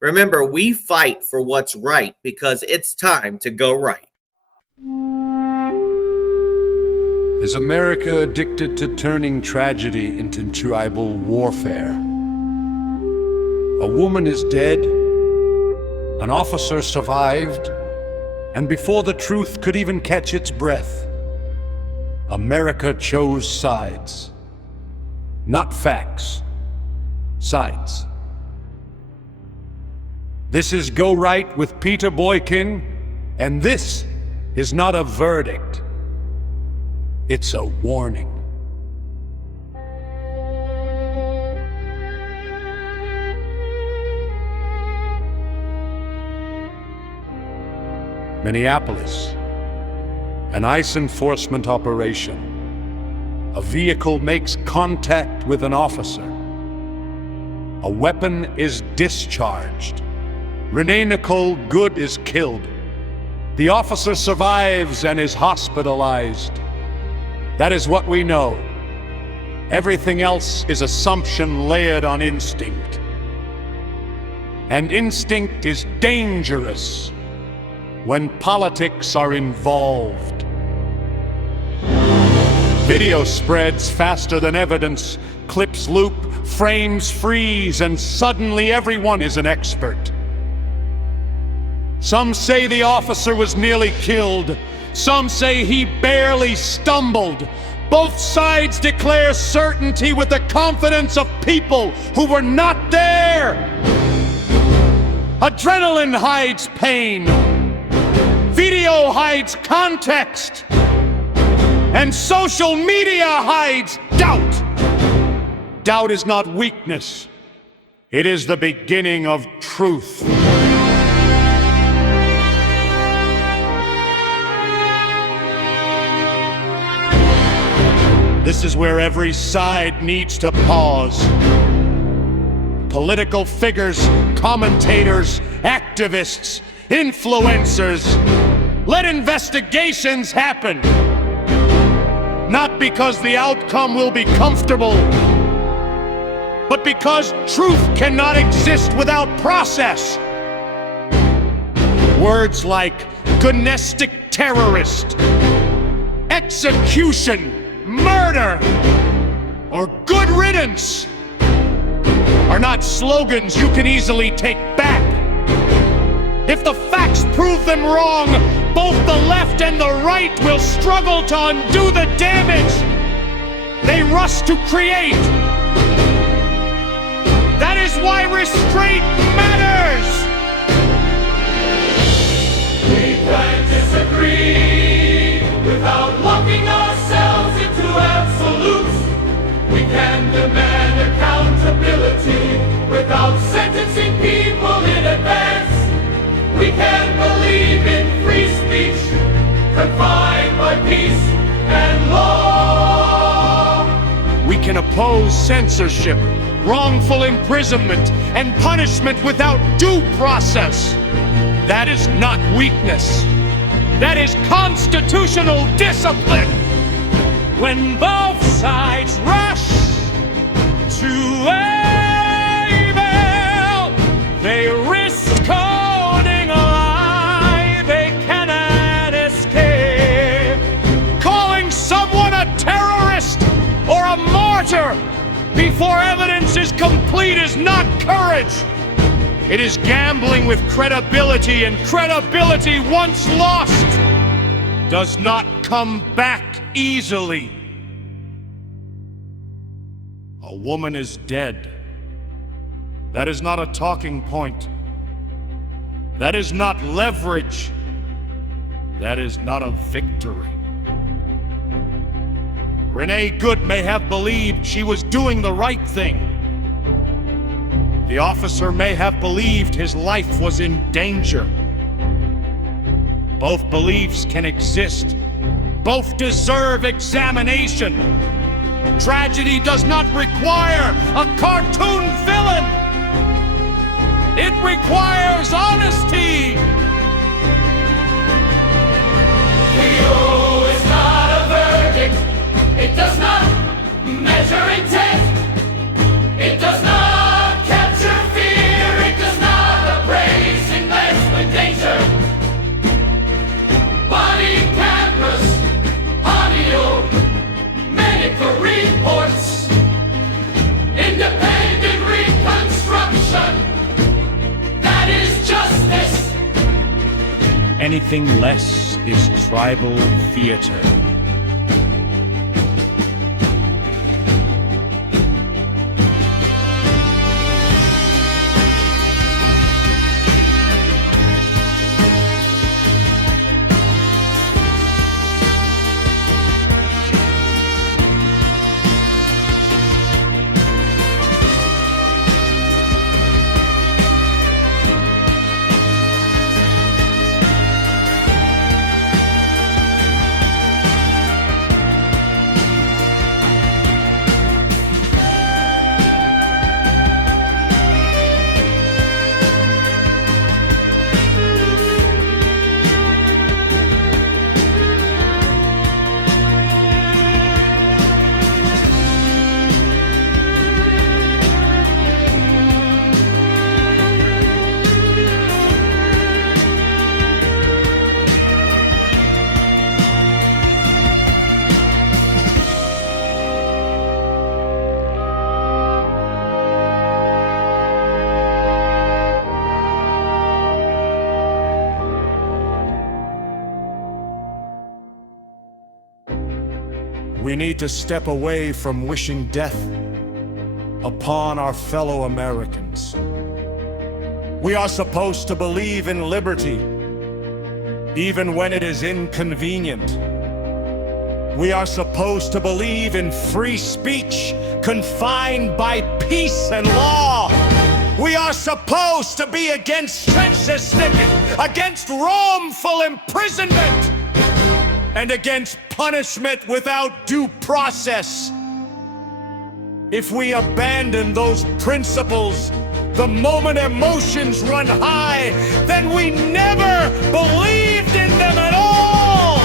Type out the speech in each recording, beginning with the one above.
Remember, we fight for what's right because it's time to go right. Is America addicted to turning tragedy into tribal warfare? A woman is dead, an officer survived, and before the truth could even catch its breath, America chose sides. Not facts, sides. This is Go Right with Peter Boykin, and this is not a verdict. It's a warning. Minneapolis, an ICE enforcement operation. A vehicle makes contact with an officer. A weapon is discharged. Renee Nicole Good is killed. The officer survives and is hospitalized. That is what we know. Everything else is assumption layered on instinct. And instinct is dangerous when politics are involved. Video spreads faster than evidence, clips loop, frames freeze, and suddenly everyone is an expert. Some say the officer was nearly killed. Some say he barely stumbled. Both sides declare certainty with the confidence of people who were not there. Adrenaline hides pain. Video hides context. And social media hides doubt. Doubt is not weakness. It is the beginning of truth. This is where every side needs to pause. Political figures, commentators, activists, influencers, let investigations happen. Not because the outcome will be comfortable, but because truth cannot exist without process. Words like gonestic terrorist, execution, murder, or good riddance are not slogans you can easily take back. If the facts prove them wrong, both the left and the right will struggle to undo the damage they rush to create. That is why restraint matters. We can disagree without locking ourselves into absolutes. We can demand accountability without sentencing people in advance. We can believe in free speech, confined by peace and law. We can oppose censorship, wrongful imprisonment, and punishment without due process. That is not weakness. That is constitutional discipline. When both sides rush to evil, they risk owning a lie they cannot escape. Calling someone a terrorist or a martyr before evidence is complete is not courage. It is gambling with credibility, and credibility once lost does not come back easily. A woman is dead. That is not a talking point. That is not leverage. That is not a victory. Renee Good may have believed she was doing the right thing. The officer may have believed his life was in danger. Both beliefs can exist. Both deserve examination. Tragedy does not require a cartoon villain. It requires honesty. The is not a verdict. It does not measure intent. It does not capture fear. It does not Anything less is tribal theater. We need to step away from wishing death upon our fellow Americans. We are supposed to believe in liberty, even when it is inconvenient. We are supposed to believe in free speech confined by peace and law. We are supposed to be against censorship, against wrongful imprisonment, and against punishment without due process. If we abandon those principles the moment emotions run high, then we never believed in them at all.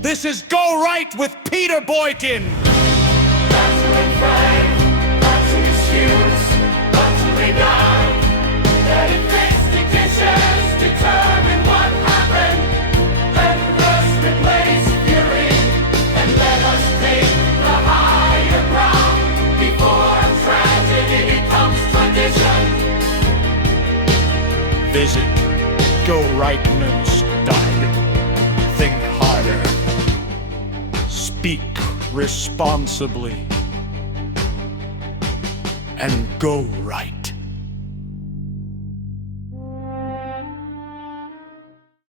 This is Go Right with Peter Boykin. Not to refrain, not to excuse, not to deny that investigations determine what happened, and first replace fury, and let us take the higher ground before tragedy becomes tradition. Visit GoRightMans.com. Think harder. Speak responsibly. And go right.